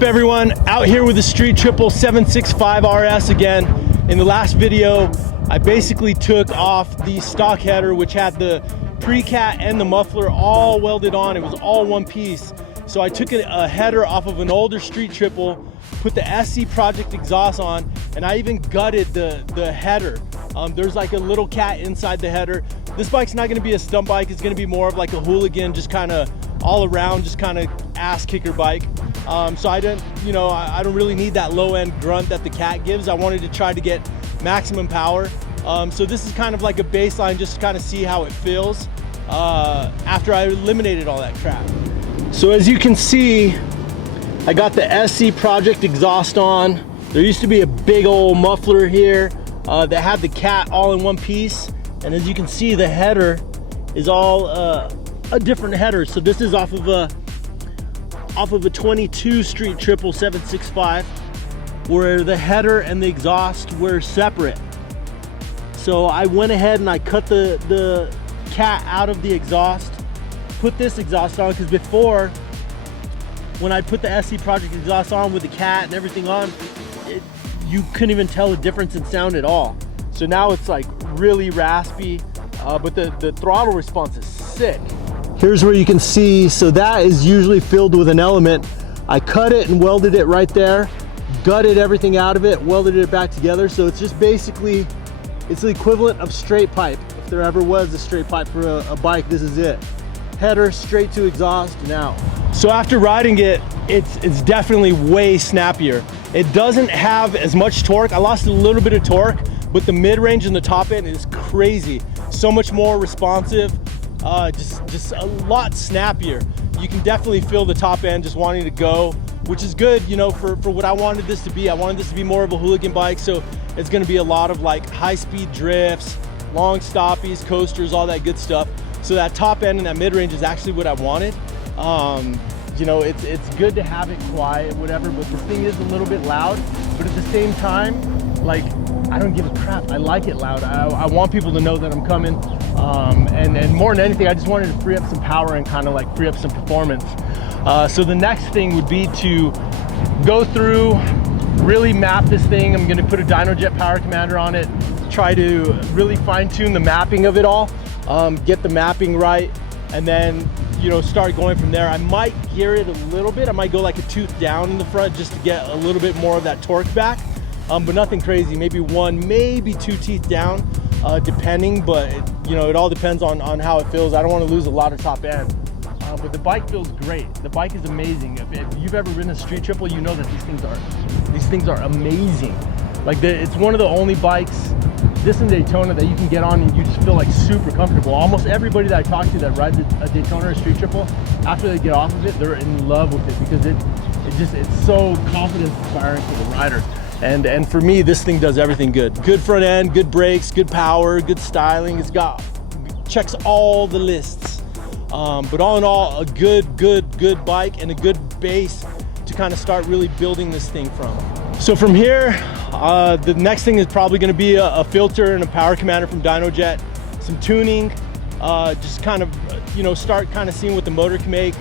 up, everyone? Out here with the Street Triple 765 RS again. In the last video, I basically took off the stock header, which had the pre-cat and the muffler all welded on. It was all one piece. So I took a header off of an older Street Triple, put the SC Project exhaust on, and I even gutted the header. There's like a little cat inside the header. This bike's not gonna be a stunt bike. It's gonna be more of like a hooligan, just kind of all around, just kind of ass kicker bike. So I don't really need that low end grunt that the cat gives. I wanted to try to get maximum power. So this is kind of like a baseline, just to kind of see how it feels after I eliminated all that crap. So as you can see, I got the SC Project exhaust on. There used to be a big old muffler here that had the cat all in one piece. And as you can see, the header is all a different header. So this is off of a 22 Street Triple 765, where the header and the exhaust were separate. So I went ahead and I cut the cat out of the exhaust, put this exhaust on, because before, when I put the SC Project exhaust on with the cat and everything on, you couldn't even tell the difference in sound at all. So now it's like really raspy, but the throttle response is sick. Here's where you can see, so that is usually filled with an element. I cut it and welded it right there, gutted everything out of it, welded it back together. So it's just basically, it's the equivalent of straight pipe. If there ever was a straight pipe for a bike, this is it. Header straight to exhaust now. So after riding it, it's definitely way snappier. It doesn't have as much torque. I lost a little bit of torque, but the mid-range and the top end is crazy. So much more responsive. Just a lot snappier. You can definitely feel the top end just wanting to go, which is good, you know, for what I wanted this to be. I wanted this to be more of a hooligan bike, so it's gonna be a lot of like high-speed drifts, long stoppies, coasters, all that good stuff. So that top end and that mid-range is actually what I wanted. You know, it's good to have it quiet, whatever, but this thing is a little bit loud, but at the same time, like, I don't give a crap. I like it loud. I want people to know that I'm coming. And more than anything, I just wanted to free up some power and kind of like free up some performance. So the next thing would be to go through, really map this thing. I'm gonna put a DynoJet power commander on it, try to really fine tune the mapping of it all, get the mapping right, and then, you know, start going from there. I might gear it a little bit. I might go like a tooth down in the front just to get a little bit more of that torque back. But nothing crazy, maybe one, maybe two teeth down, depending, but you know, it all depends on how it feels. I don't want to lose a lot of top end, but the bike feels great. The bike is amazing. If you've ever ridden a Street Triple, you know that these things are amazing. Like it's one of the only bikes, this and Daytona, that you can get on and you just feel like super comfortable. Almost everybody that I talk to that rides a Daytona or a Street Triple, after they get off of it, they're in love with it because it's so confidence inspiring for the rider. And for me, this thing does everything good. Good front end, good brakes, good power, good styling. Checks all the lists. But all in all, a good bike and a good base to kind of start really building this thing from. So from here, the next thing is probably gonna be a filter and a power commander from DynoJet, some tuning, just kind of, you know, start kind of seeing what the motor can make,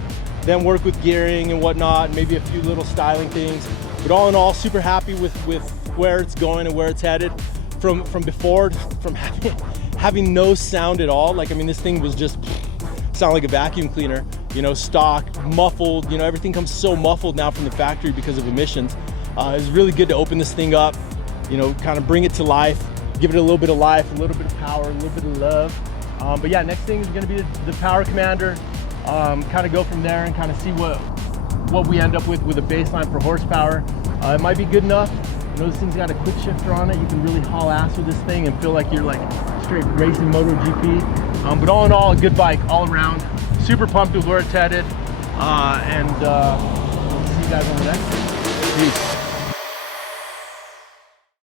then work with gearing and whatnot, maybe a few little styling things. But all in all, super happy with where it's going and where it's headed. From before, from having no sound at all. Like, I mean, this thing was just sound like a vacuum cleaner, you know, stock, muffled, you know, everything comes so muffled now from the factory because of emissions. It's really good to open this thing up, you know, kind of bring it to life, give it a little bit of life, a little bit of power, a little bit of love. But yeah, next thing is gonna be the power commander, kind of go from there and kind of see what we end up with a baseline for horsepower. It might be good enough. You know, this thing's got a quick shifter on it. You can really haul ass with this thing and feel like you're like straight racing MotoGP. But all in all, a good bike all around. Super pumped with where it's headed. We'll see you guys on the next one. Peace.